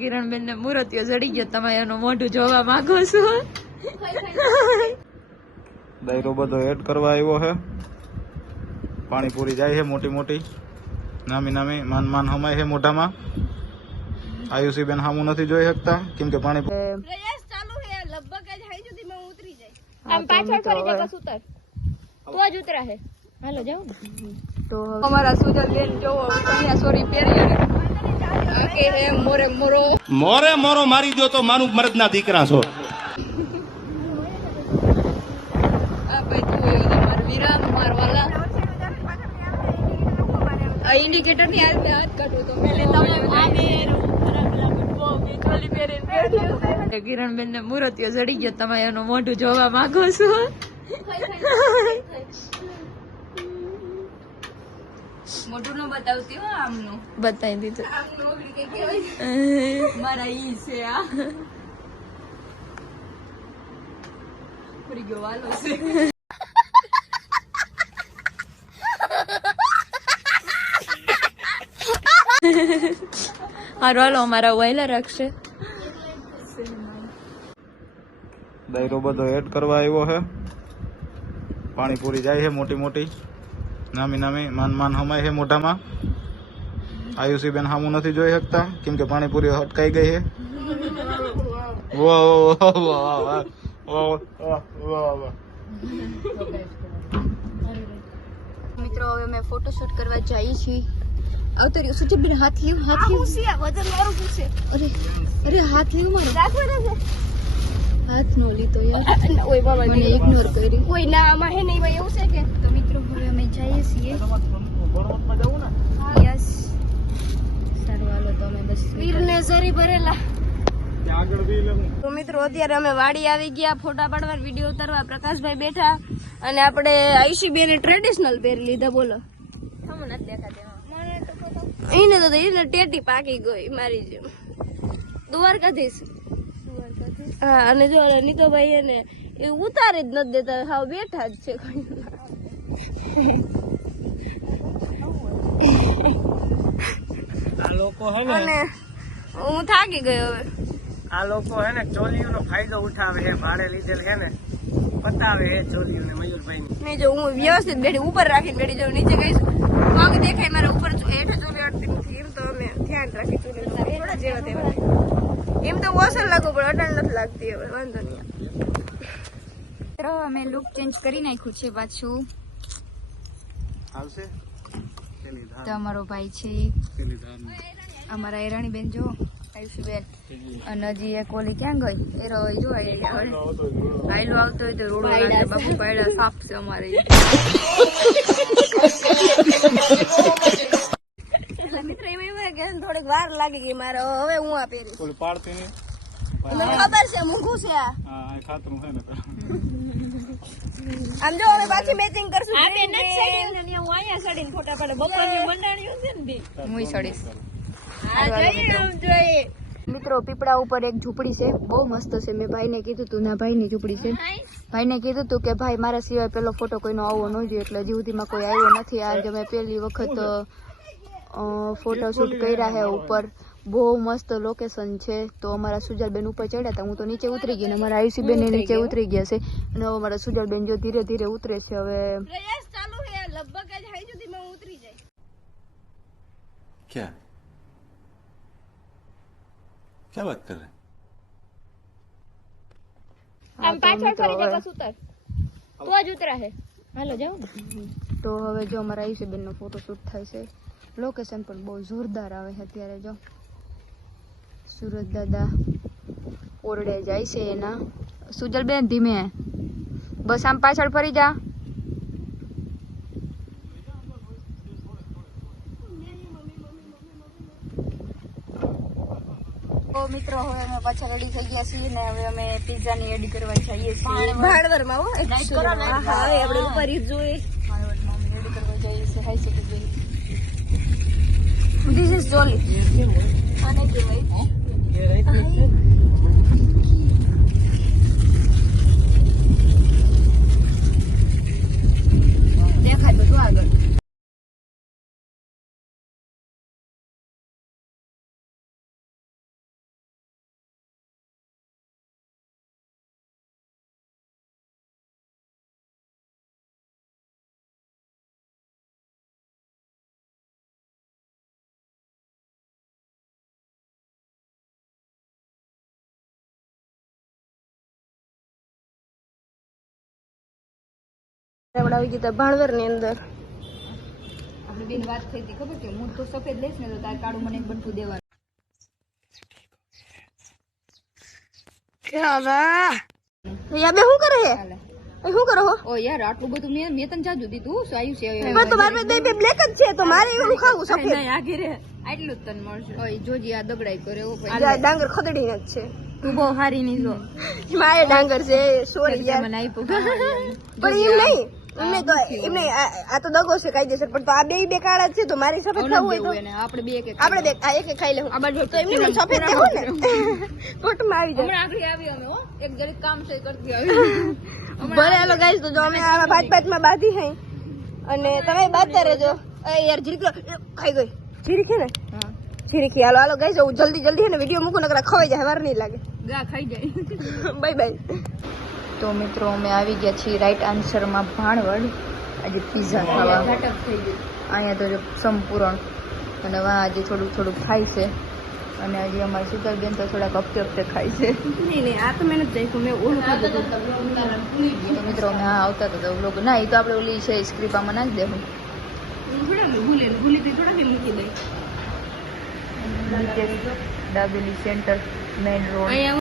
કિરણબેન ને મૂર્તિઓ જડી ગયો, તમે એનું મોઢું જોવા માંગો છો? દાયરો બધો એડ કરવા આવ્યો છે. પાણીપુરી જાય છે મોટી મોટી, નામી નામી માન માન હમાય છે મોઢામાં. આયુષી બેન હામું નથી જોઈ શકતા કેમ કે પાણી ચાલુ છે લગભગ જ હાઈ સુધી માં ઉતરી જાય. આમ પાછળ ફરી જાય બસ ઉતર તો જ ઉતરા છે. હાલો જાવ તો અમારા સુજલ બેન જોવો કન્યા સોરી પહેરી આકે હે મોરે મોરો મોરે મોરો મારી દો તો માનું મરદ ના દીકરા છો. આ ભાઈ તું માર વીરા માર વાલા આ ઇન્ડિકેટર ની હાલ મે હાથ કાઢું તો મેલે તમે આ બેર બહુ બીજોલી પહેરીને બેઠી. કિરણબેન ને મૂર્તિઓ જડી ગયો, તમે એનું મોઢું જોવા માંગો છો? મોઢું નો બતાવતી હો, આમનું બતાવી દીધું. મારા ઈ છે આ ફરી ગયો વાલો છે. હારો હાલો અમારા વાયલા રાખશે. દાયરો બધો એડ કરવા આવ્યો છે. પાણીપુરી જાય છે મોટી મોટી, નામી નામી માન માન હમાય છે મોઢામાં. આયુષી બેન હામું નથી જોઈ શકતા કેમ કે પાણીપુરી અટકાઈ ગઈ છે. મિત્રો હવે અમે ફોટોશૂટ કરવા જઈએ છીએ. આવતો સુજલ બેન હાથ લ્યો, હાથ લ્યો. વજન મારું પૂછે. અરે અરે હાથ લ્યો મારો. રાખવા દે હાથ નો લીધો યાર. ઓય બાબા મને ઇગ્નોર કરી. કોઈ ના આમાં હે નહીં ભાઈ એવું છે કે તો મિત્રો હવે અમે જઈએ છીએ. યસ સારું હાલો તો અમે બસ વીર ને ઝરી ભરેલા. તો મિત્રો અત્યારે અમે વાડી આવી ગયા, ફોટા પાડવા, વિડીયો ઉતારવા. પ્રકાશભાઈ બેઠા અને આપણે આયુષી બેન ટ્રેડિશનલ પહેરી લીધા. બોલો તમને નથી દેખાતી એને તો એને ટેટી પાકી ગઈ મારી જેમ. દ્વારકાધીશ. હા અને જો નીતોભાઈ એને એ ઉતારી જ નથી દેતા, હાવ બેઠા જ છે. આ લોકો હે ને અને હું થાકી ગયો હવે. આ લોકો હે ને ચોલીઓનો ફાયદો ઉઠાવે છે, ભાડે લીધેલ હે ને પતાવે હે ચોલીઓને મયુરભાઈ ની. નહીં જો હું વ્યવસ્થિત બેઠી ઉપર રાખીને બેઠી જાઉં, નીચે ગઈ પગ દેખાય મારા ઉપર હેઠે ચોલી અડતી નથી. એમ તો અમે ધ્યાન રાખી ચોલી થોડા જેવા તેવા. એમ તો ઓસર લાગુ પણ અડાણ નથી લાગતી. હવે વાંધો નહીં. અમે લુક ચેન્જ કરી નાખ્યું છે પાછું. આવશે તો અમારો ભાઈ છે અમારા એરાણી બેન જો આયુષી બેન, અને હજી એક ઓલી ક્યાં ગઈ એરો જો આયલો આવતો હોય તો રોડો લાગે બાપુ પાયડા સાફ છે અમારે. મિત્ર એમાં કે થોડીક વાર લાગી ગઈ મારે. હવે હું આ પહેરીશ. ઓલી પાડતી નહીં, મને ખબર છે મૂંઘું છે આ. હા ખાતરું છે ને. આમ જો હવે પાછી મેચિંગ કરશું. આ બેન જ સડીને ને હું અહીંયા સડીને ફોટા પાડે બપોરની મંડાણ્યું છે ને બી હું સડીશ. મિત્રો પીપળા ઉપર એક ઝૂંપડી છે, બહુ મસ્ત છે. મેં ભાઈને કીધું તું, ના ભાઈની ઝૂંપડી છે. ભાઈને કીધું તું કે ભાઈ મારા સિવાય પેલો ફોટો કોઈનો આવવો ન જોઈએ, એટલે હજી સુધીમાં કોઈ આવ્યો નથી. આજે અમે પહેલી વખત ફોટોશૂટ કર્યા છે ઉપર. બહુ મસ્ત લોકેશન છે. તો અમારા સુજલબેન ઉપર ચડ્યા હતા, હું તો નીચે ઉતરી ગઈ ને અમારા આયુષી બેન નીચે ઉતરી ગયા છે. અને હવે અમારા સુજલબેન જો ધીરે ધીરે ઉતરે છે. હવે પ્રયાસ ચાલુ છે, લગભગ જ હાઈ સુધીમાં ઉતરી જાય. क्या क्या बात कर रहे हैं? આમ પાછળ ફરી જાય બસ ઉતર તો જ ઉતરા છે. હાલો જાવ તો હવે જો અમારા આયુષી બેન નો ફોટોશૂટ થાય છે. લોકેશન પણ બહુ જોરદાર આવે છે અત્યારે. જો સુરત દાદા ઓરડે જાય છે એના. સુજલ બેન ધીમે બસ આમ પાછળ ફરી જા. તો મિત્રો હવે અમે પાછા રેડી થઈ ગયા છીએ ને હવે અમે પિઝા ની રેડી કરવા જઈએ છીએ ભાણવરમાં હો. હા આપણે ઉપર જ જોઈએ. ભાણવડમાં અમે રેડી કરવા જઈએ છીએ. હાઈ સિટી ધીસ ઇઝ જોલી. આને કહેવાય દેખાય બધું આગળ. આપણે આવી ગયા ભાણવર ની અંદર. આપણે બેન વાત થઈ હતી ખબર કે હું તો સફેદ લઈશ ને તો તારે કાળું મને એક બનતું દેવાનું. યા બે શું કરે હે? હાલે. શું કરો હો? ઓ યાર આટલું બધું મેં તને જાજુ દીધું શું આવ્યું છે પણ તો મારે બે બ્લેક જ છે તો મારે એવું ખાવું સફેદ. આટલું જ તને મળશે. ઓય જોજી આ દગડાઈ કરે ઓ આ ડાંગર ખદડી જ છે. તું બહુ હારી ની જો મારે ડાંગર છે સોરી યાર. મને આપ્યું પણ એમ નહીં એમને તો એમ નહીં આ તો દગો છે કાયદેસર પણ તો આ બે કાળા જ છે તો મારી સફેદ ખાવું હોય તો આપણે બે એક આપણે બે આ એક ખાઈ લેવું. આ બાજુ તો એમને સફેદ દેવું ને ટોટમાં આવી જાય. હમણાં આગળ આવી અમે હો એક જરીક કામ છે કરતી આવી ભલે હાલો ગાઈસ તો જો અમે આ પાંચ માં બાંધી હઈ અને તમે બાંધતા રહેજો. એ યાર જીરીક ખાઈ ગઈ જીરીક છે ને હા જીરીક હાલો હાલો ગાઈસ હું જલ્દી હે ને વિડીયો મૂકું નકર ખવાઈ જાય વાર નહીં લાગે. ગા ખાઈ જાય બાય બાય. તો મિત્રો અમે આવી ગયા છીએ રાઈટ આન્સરમાં ભાણવડ આજે પીઝા ખાવા. અહીંયા તો જો સંપૂર્ણ અને વાં આજે થોડુંક ખાય છે અને હજી અમારી શીતલબેન તો થોડાક હપ્તે ખાય છે. નહીં આ તો મેં નથી દેખ્યું મેં ઓલું ખાધું હતું. તો મિત્રો અમે હા આવતા હતા તો લોકો ના એ તો આપણે ઓલી છે સ્ક્રીપામાં નાખી દેવું. ભૂલી થોડા મૂકી દઈ દાબેલી સેન્ટર મેઇન રોડ.